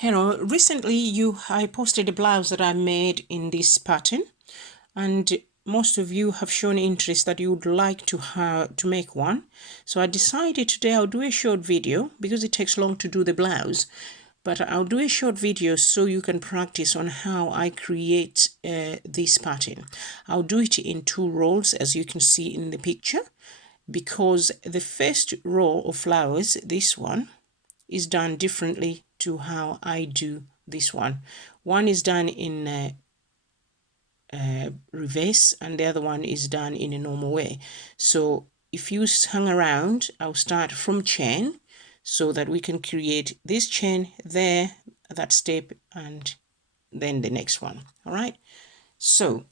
Hello, recently I posted a blouse that I made in this pattern, and most of you have shown interest that you would like to make one. So I decided today I'll do a short video because it takes long to do the blouse, but I'll do a short video so you can practice on how I create this pattern. I'll do it in 2 rows as you can see in the picture, because the first row of flowers, this one, is done differently to how I do this one. One is done in reverse and the other one is done in a normal way. So if you hang around, I'll start from chain so that we can create this chain there, that step, and then the next one. All right, so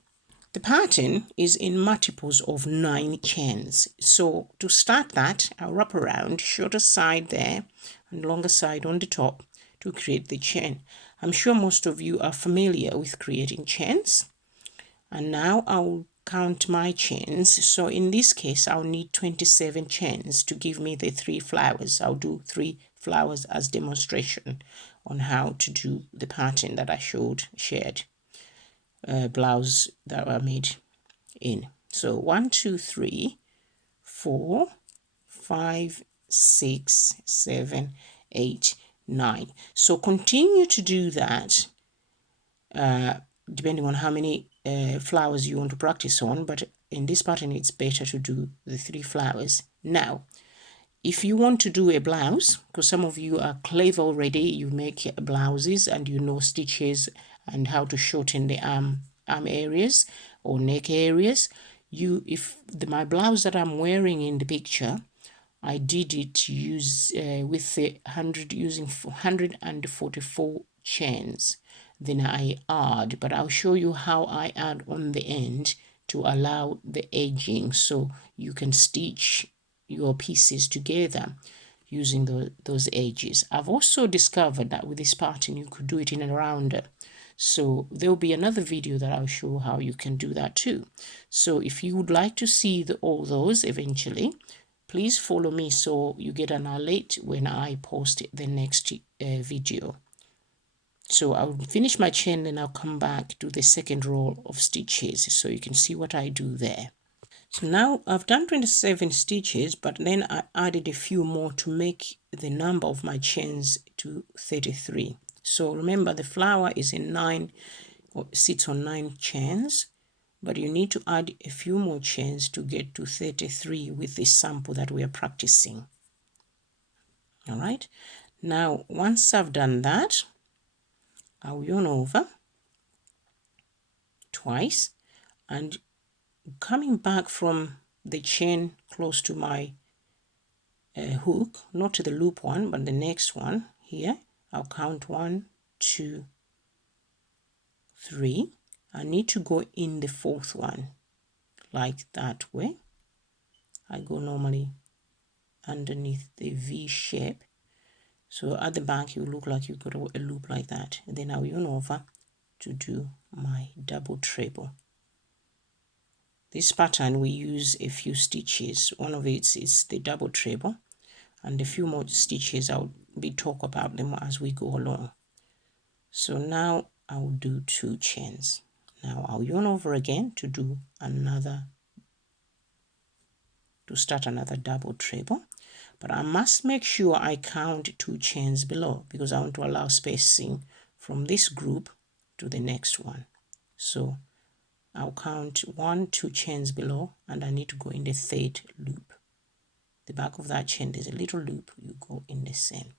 the pattern is in multiples of 9 chains. So to start that, I'll wrap around shorter side there and longer side on the top to create the chain. I'm sure most of you are familiar with creating chains. And now I'll count my chains. So in this case, I'll need 27 chains to give me the 3 flowers. I'll do 3 flowers as demonstration on how to do the pattern that I shared. Blouse that were made in. So 1, 2, 3, 4, 5, 6, 7, 8, 9. So continue to do that depending on how many flowers you want to practice on, but in this pattern it's better to do the 3 flowers. Now if you want to do a blouse, because some of you are clever already, you make blouses and you know stitches and how to shorten the arm areas or neck areas. My blouse that I'm wearing in the picture, I did it using 144 chains. Then I add, but I'll show you how I add on the end to allow the edging so you can stitch your pieces together using those edges. I've also discovered that with this pattern you could do it in a rounder. So there'll be another video that I'll show how you can do that too. So if you would like to see all those eventually, please follow me so you get an alert when I post the next video. So I'll finish my chain and I'll come back to the second row of stitches so you can see what I do there. So now I've done 27 stitches, but then I added a few more to make the number of my chains to 33. So remember, the flower is in 9, or sits on 9 chains, but you need to add a few more chains to get to 33 with this sample that we are practicing. All right, now once I've done that, I'll yarn over twice, and coming back from the chain close to my hook, not to the loop one, but the next one here, I'll count 1, 2, 3. I need to go in the 4th one, like that way. I go normally underneath the V shape. So at the back, you look like you've got a loop like that. And then I'll yarn over to do my double treble. This pattern, we use a few stitches. One of it is the double treble, and a few more stitches I'll talk about them as we go along. So now I'll do 2 chains. Now I'll yarn over again to start another double treble, but I must make sure I count 2 chains below because I want to allow spacing from this group to the next one. So I'll count 1, 2 chains below, and I need to go in the 3rd loop. The back of that chain, there's a little loop, you go in the same.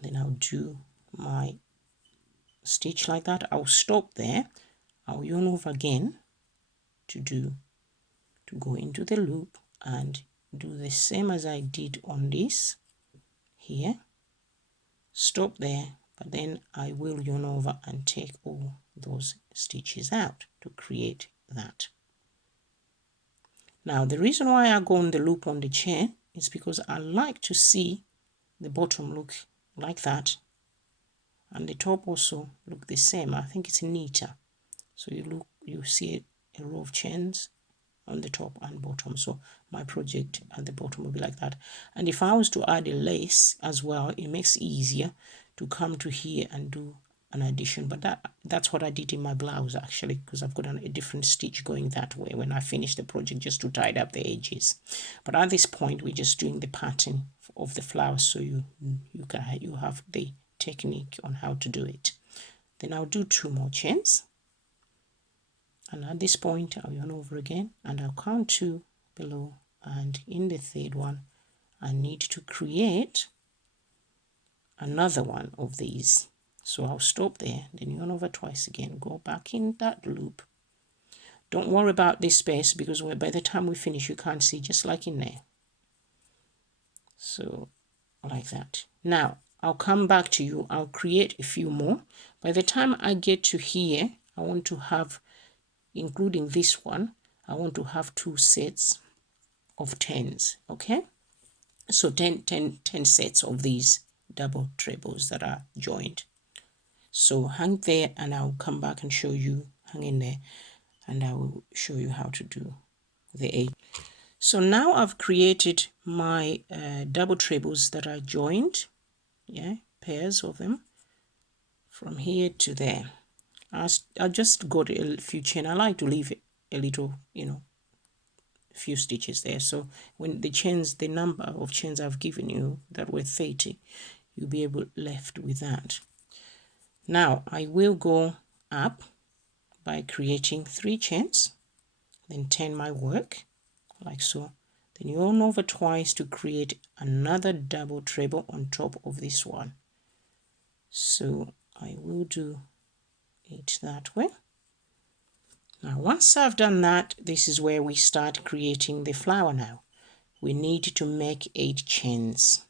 Then I'll do my stitch like that. I'll stop there. I'll yarn over again to go into the loop and do the same as I did on this here. Stop there, but then I will yarn over and take all those stitches out to create that. Now the reason why I go on the loop on the chain is because I like to see the bottom look like that and the top also look the same. I think it's neater. So you see a row of chains on the top and bottom. So my project at the bottom will be like that. And if I was to add a lace as well, it makes it easier to come to here and do an addition. But that's what I did in my blouse actually, because I've got a different stitch going that way when I finish the project, just to tidy up the edges. But at this point we're just doing the pattern of the flower, so you have the technique on how to do it. Then I'll do 2 more chains, and at this point I'll yarn over again and I'll count 2 below, and in the third one I need to create another one of these. So I'll stop there, then yarn over twice again, go back in that loop. Don't worry about this space, because by the time we finish you can't see, just like in there. So like that. Now I'll come back to you, I'll create a few more. By the time I get to here, I want to have, including this one, I want to have 2 sets of 10s. Okay, so 10 sets of these double trebles that are joined. So hang there and I'll come back and show you, hang in there, and I will show you how to do the edge. So now I've created my double trebles that are joined, yeah, pairs of them from here to there. I just got a few chain. I like to leave a little, a few stitches there. So when the number of chains I've given you that were 30, you'll be left with that. Now I will go up by creating 3 chains, then turn my work like so, then yarn over twice to create another double treble on top of this one. So I will do it that way. Now once I've done that, this is where we start creating the flower. Now we need to make 8 chains.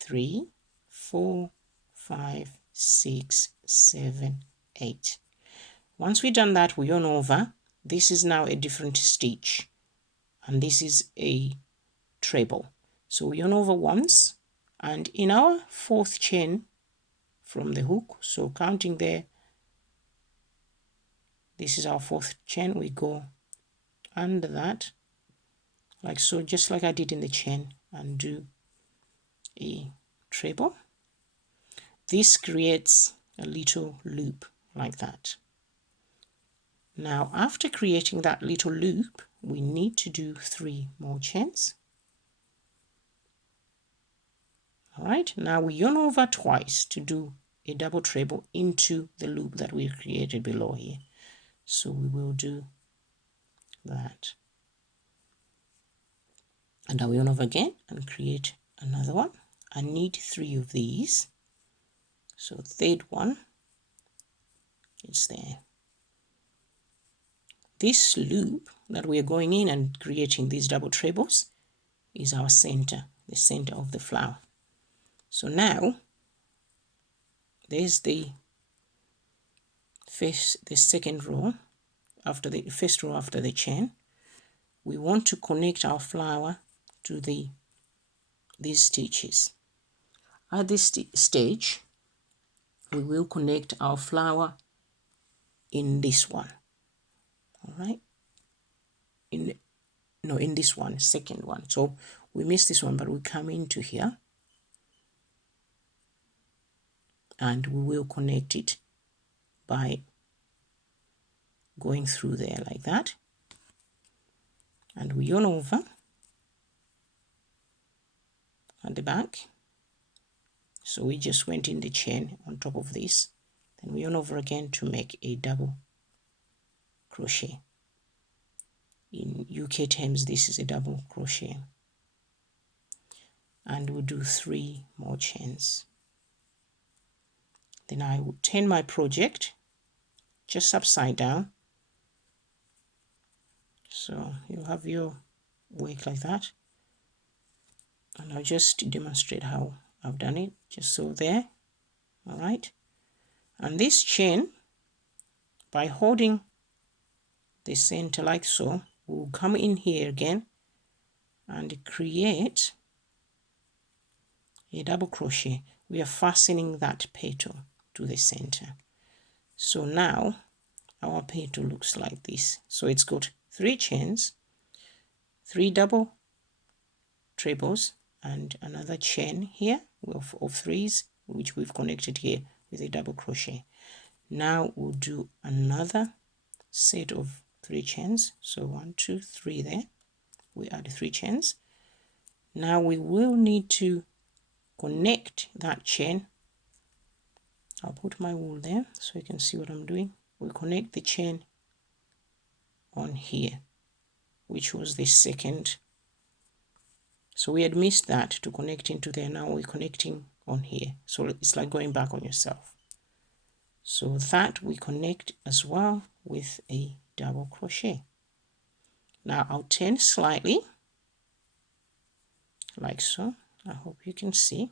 3, 4, 5, 6, 7, 8. Once we've done that, we yarn over. This is now a different stitch, and this is a treble. So we yarn over once, and in our 4th chain from the hook, so counting there, this is our 4th chain, we go under that like so, just like I did in the chain, and do a treble. This creates a little loop like that. Now after creating that little loop, we need to do 3 more chains. All right, now we yarn over twice to do a double treble into the loop that we created below here. So we will do that, and I will yarn over again and create another one. I need 3 of these, so 3rd one is there. This loop that we are going in and creating these double trebles is our center, the center of the flower. So now there's the second row after the first row after the chain. We want to connect our flower to these stitches. At this stage, we will connect our flower in this one. All right, in this one, second one. So we missed this one, but we come into here and we will connect it by going through there like that, and we yarn over at the back. So we just went in the chain on top of this, then we yarn over again to make a double crochet. In UK terms, this is a double crochet, and we'll do 3 more chains. Then I will turn my project just upside down, so you'll have your work like that, and I'll just demonstrate how I've done it, just so there. All right, and this chain, by holding the center like so, we'll come in here again and create a double crochet. We are fastening that petal to the center. So now our petal looks like this. So it's got 3 chains, 3 double trebles, and another chain here of 3s, which we've connected here with a double crochet. Now we'll do another set of 3 chains, so 1 2 3 there. We add 3 chains. Now we will need to connect that chain. I'll put my wool there so you can see what I'm doing. We connect the chain on here, which was the second. So we had missed that to connect into there. Now we're connecting on here. So it's like going back on yourself. So that we connect as well with a double crochet. Now I'll turn slightly like so. I hope you can see.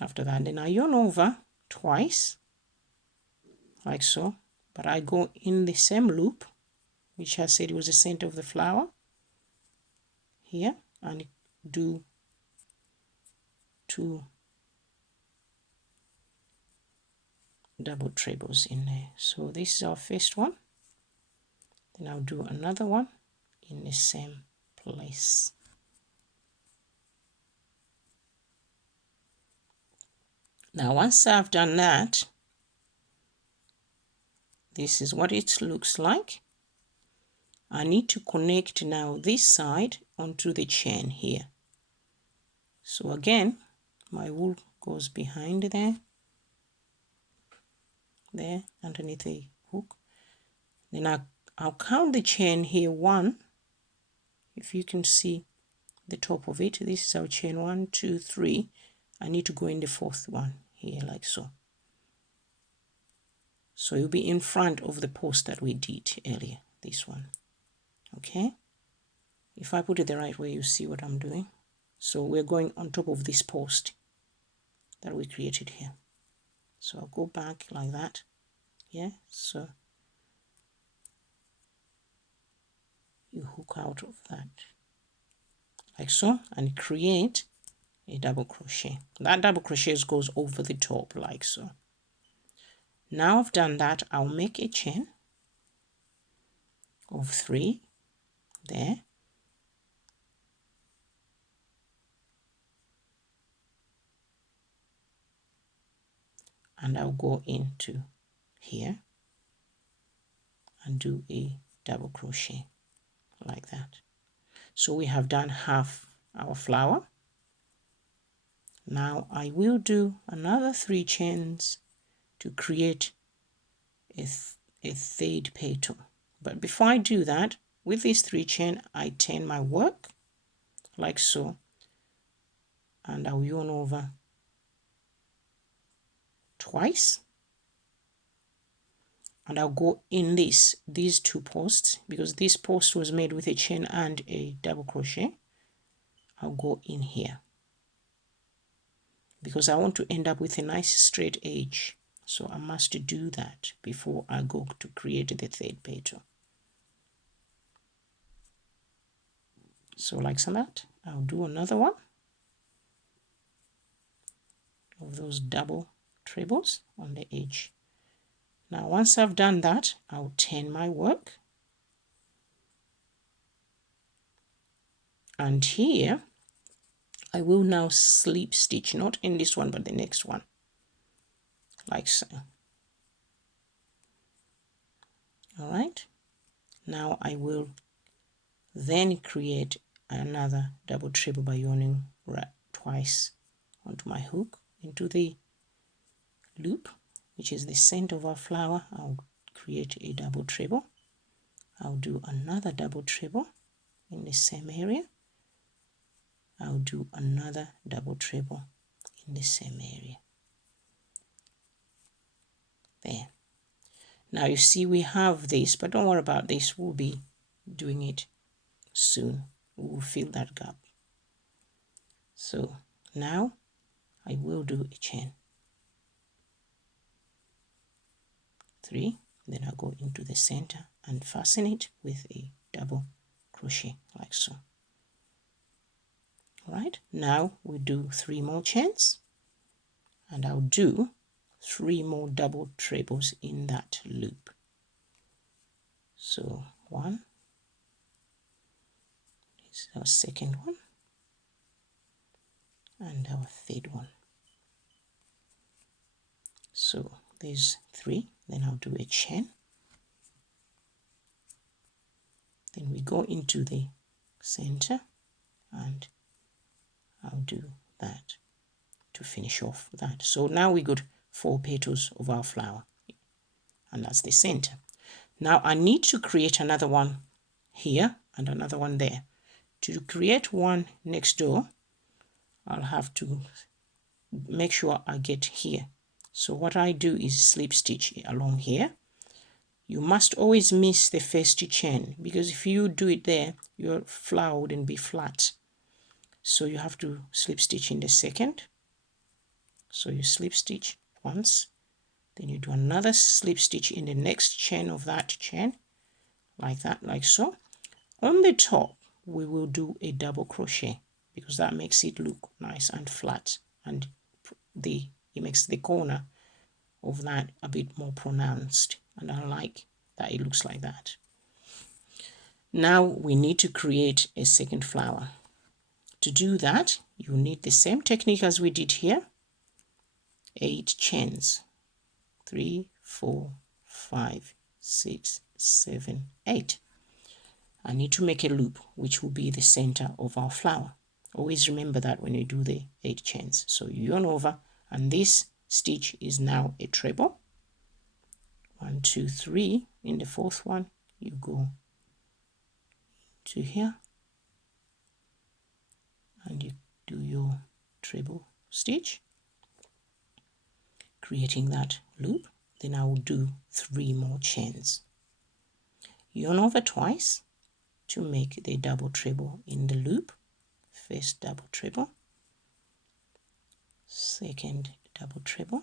After that, then I yarn over twice like so, but I go in the same loop, which I said was the center of the flower here, and do 2 double trebles in there. So this is our first one. Then I'll do another one in the same place. Now once I've done that, this is what it looks like. I need to connect now this side onto the chain here. So again, my wool goes behind there underneath the hook. Then I'll count the chain here 1. If you can see the top of it, this is our chain 1 2 3. I need to go in the 4th one here like so. So you'll be in front of the post that we did earlier, this one. Okay, if I put it the right way, you see what I'm doing. So we're going on top of this post that we created here. So I'll go back like that. Yeah, so you hook out of that like so and create a double crochet. That double crochet goes over the top like so. Now I've done that, I'll make a chain of 3 there, and I'll go into here and do a double crochet like that. So we have done half our flower. Now I will do another 3 chains to create a third petal. But before I do that, with these 3 chain, I turn my work like so, and I'll yarn over twice, and I'll go in these 2 posts, because this post was made with a chain and a double crochet. I'll go in here because I want to end up with a nice straight edge, so I must do that before I go to create the third petal. So like that, I'll do another one of those double trebles on the edge. Now once I've done that, I'll turn my work, and here I will now slip stitch, not in this one but the next one, like so. All right, now I will then create another double treble by yarning twice onto my hook into the loop, which is the center of our flower. I'll create a double treble. I'll do another double treble in the same area. I'll do another double treble in the same area. There. Now you see we have this, but don't worry about this. We'll be doing it soon. We'll fill that gap. So now I will do a chain 3, then I'll go into the center and fasten it with a double crochet like so. All right, now we'll do 3 more chains, and I'll do 3 more double trebles in that loop. So one, this is our second one, and our third one. So there's 3. Then I'll do a chain. Then we go into the center, and I'll do that to finish off that. So now we got 4 petals of our flower, and that's the center. Now I need to create another one here and another one there. To create one next door, I'll have to make sure I get here. So what I do is slip stitch along here. You must always miss the first chain, because if you do it there, your flower wouldn't be flat. So you have to slip stitch in the second. So you slip stitch once, then you do another slip stitch in the next chain of that chain, like that, like so. On the top, we will do a double crochet, because that makes it look nice and flat, and it makes the corner of that a bit more pronounced, and I like that it looks like that. Now we need to create a second flower. To do that, you need the same technique as we did here. 8 chains, 3, 4, 5, 6, 7, 8. I need to make a loop, which will be the center of our flower. Always remember that when you do the 8 chains. So you yarn over, and this stitch is now a treble. 1, 2, 3. In the 4th one, you go to here, and you do your treble stitch, creating that loop. Then I will do 3 more chains. Yarn over twice to make the double treble in the loop. First double treble, second double treble,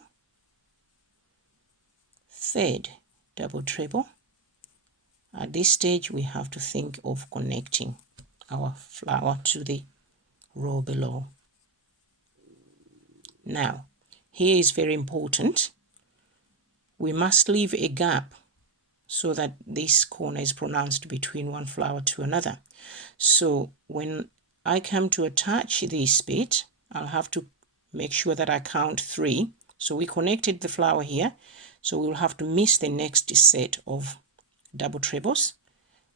third double treble. At this stage, we have to think of connecting our flower to the row below. Now, here is very important. We must leave a gap so that this corner is pronounced between one flower to another. So when I come to attach this bit, I'll have to make sure that I count 3. So we connected the flower here, so we'll have to miss the next set of double trebles.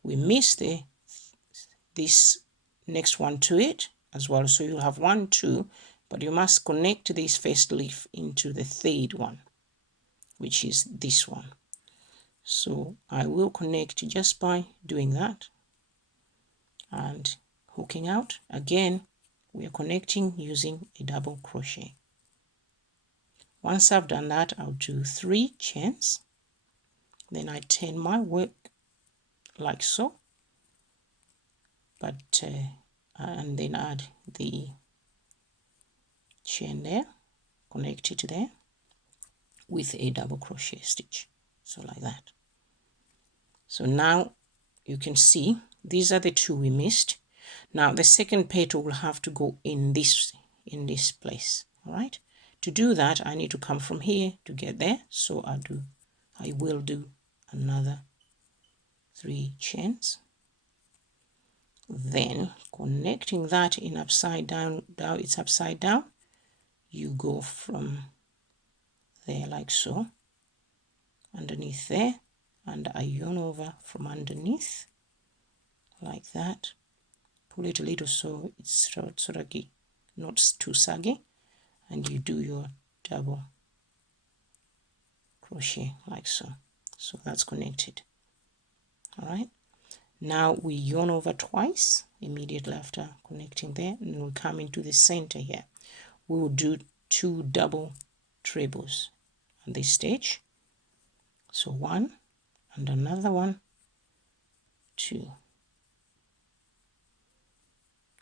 We miss this next one to it as well. So you'll have 1, 2, but you must connect this first leaf into the third one, which is this one. So I will connect just by doing that and hooking out. Again, we are connecting using a double crochet. Once I've done that, I'll do 3 chains. Then I turn my work like so, and then add the chain there, connect it there with a double crochet stitch, so like that. So now you can see these are the 2 we missed. Now the second petal will have to go in this place. All right, to do that I need to come from here to get there, so I will do another 3 chains, then connecting that in upside down. Now it's upside down, you go from there like so, underneath there, and I yarn over from underneath like that, pull it a little so it's sort of not too saggy, and you do your double crochet like so. So that's connected. All right, now we yarn over twice immediately after connecting there, and we'll come into the center here. We will do 2 double trebles on this stage. So 1 and another one, 2.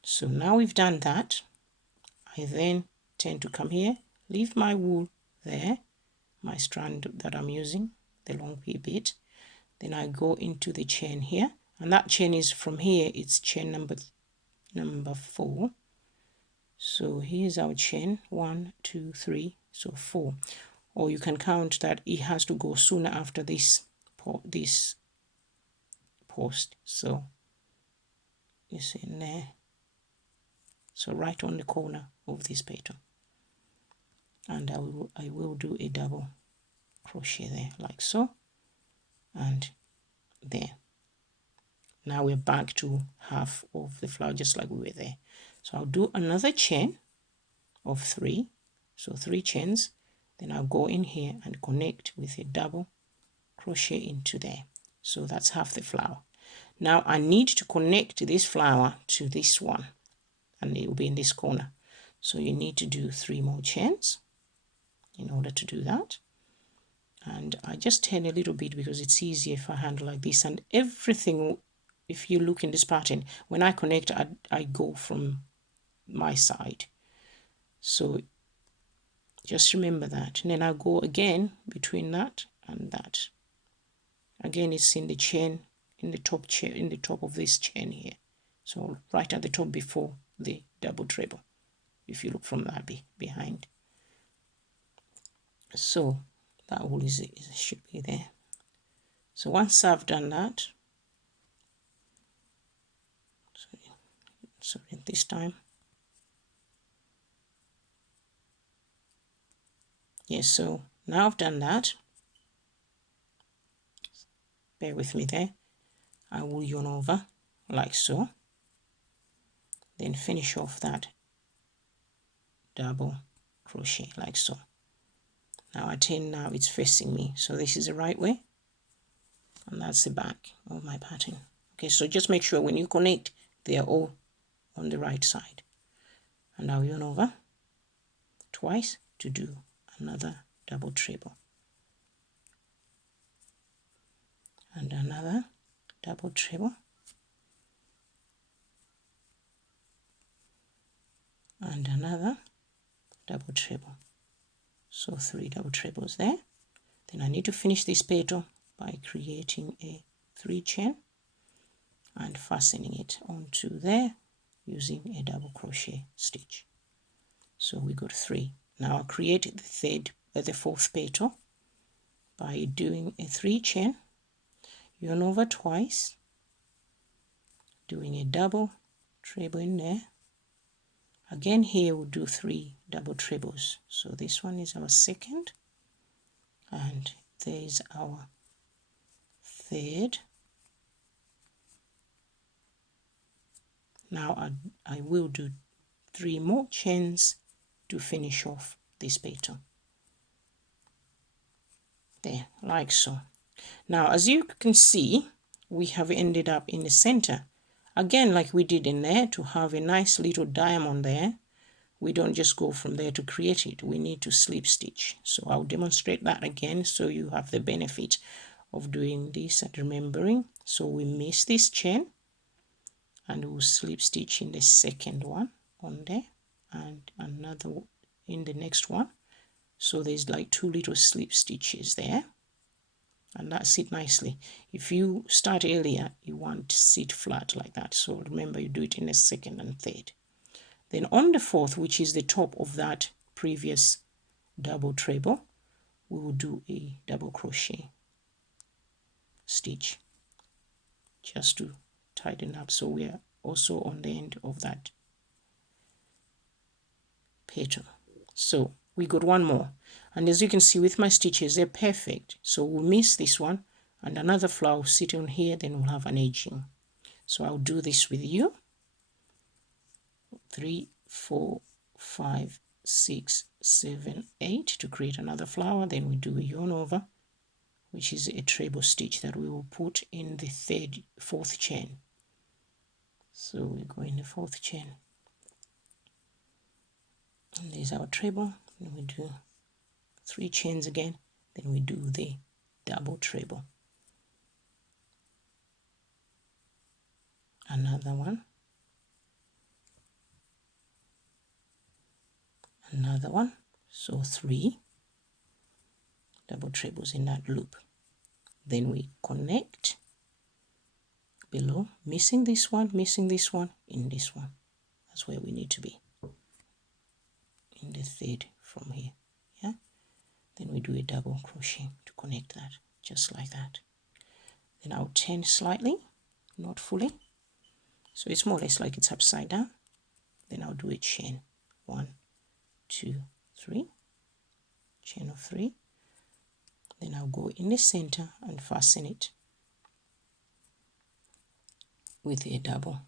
So now we've done that, I then tend to come here, leave my wool there, my strand that I'm using, the long bit. Then I go into the chain here, and that chain is from here, it's chain number 4. So here's our chain, 1, 2, 3, so 4. Or you can count that it has to go sooner after this post. So it's in there, so right on the corner of this petal, and I will do a double crochet there like so, and there. Now we're back to half of the flower just like we were there. So I'll do another chain of 3, so 3 chains, then I'll go in here and connect with a double crochet into there. So that's half the flower. Now I need to connect this flower to this one, and it will be in this corner. So you need to do 3 more chains in order to do that. And I just turn a little bit because it's easier if I handle like this, and everything, if you look in this pattern, when I connect, I go from my side. So just remember that. And then I'll go again between that and that. Again, it's in the chain, in the top chain, in the top of this chain here. So right at the top before the double treble, if you look from that behind. So that all should be there. So once I've done that, sorry, this time, yes, so now I've done that, bear with me there, I will yarn over like so, then finish off that double crochet like so. Now I turn, now it's facing me, so this is the right way, and that's the back of my pattern. Okay, so just make sure when you connect, they are all on the right side. And now yarn over twice to do another double treble, and another double treble, and another double treble. So 3 double trebles there. Then I need to finish this petal by creating a 3 chain and fastening it onto there using a double crochet stitch. So we got 3. Now I'll create the 4th petal by doing a 3 chain, yarn over twice, doing a double treble in there. Again here we'll do 3 double trebles. So this one is our second, and there is our third. Now I will do 3 more chains to finish off this petal. There, like so. Now as you can see, we have ended up in the center. Again, like we did in there, to have a nice little diamond there, we don't just go from there to create it. We need to slip stitch. So I'll demonstrate that again so you have the benefit of doing this and remembering. So we miss this chain and we'll slip stitch in the second one on there and another in the next one. So there's like 2 little slip stitches there, and that's it nicely. If you start earlier, you want to sit flat like that. So remember, you do it in the second and third. Then on the 4th, which is the top of that previous double treble, we will do a double crochet stitch just to tighten up. So we are also on the end of that petal. So we got 1 more, and as you can see with my stitches, they're perfect. So we'll miss this one and another flower will sit on here, then we'll have an edging. So I'll do this with you. 3, 4, 5, 6, 7, 8 to create another flower. Then we do a yarn over, which is a treble stitch that we will put in the 4th chain. So we go in the 4th chain, and there's our treble. Then we do 3 chains again, then we do the double treble, another one, another one. So 3 double trebles in that loop. Then we connect below, missing this one, in this one. That's where we need to be, in the 3rd from here. Yeah, then we do a double crochet to connect that, just like that. Then I'll turn slightly not fully, so it's more or less like it's upside down. Then I'll do a chain, 1, 2, 3, chain of 3. Then I'll go in the center and fasten it with a double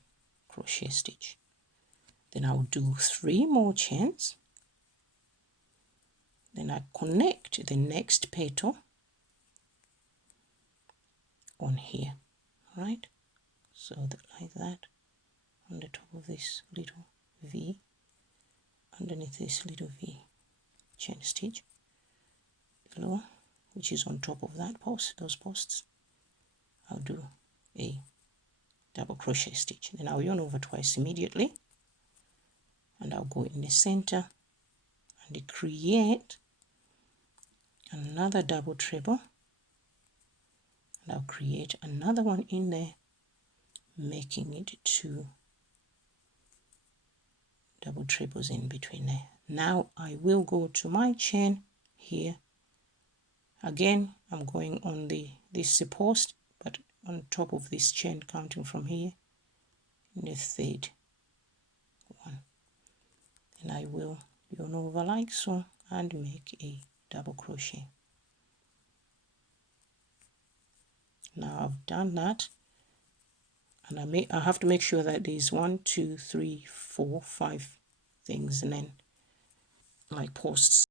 crochet stitch. Then I'll do 3 more chains. Then I connect the next petal on here, right? So that, like that, on the top of this little V, underneath this little V, chain stitch below, which is on top of that post, those posts. I'll do a double crochet stitch. Then I'll yarn over twice immediately, and I'll go in the center and create another double treble, and I'll create another one in there, making it 2 double trebles in between there. Now I will go to my chain here. Again, I'm going on this post, but on top of this chain, counting from here in the 3rd one. And I will yarn over like so and make a double crochet. Now I've done that, and I have to make sure that there's 1, 2, 3, 4, 5 things, and then like posts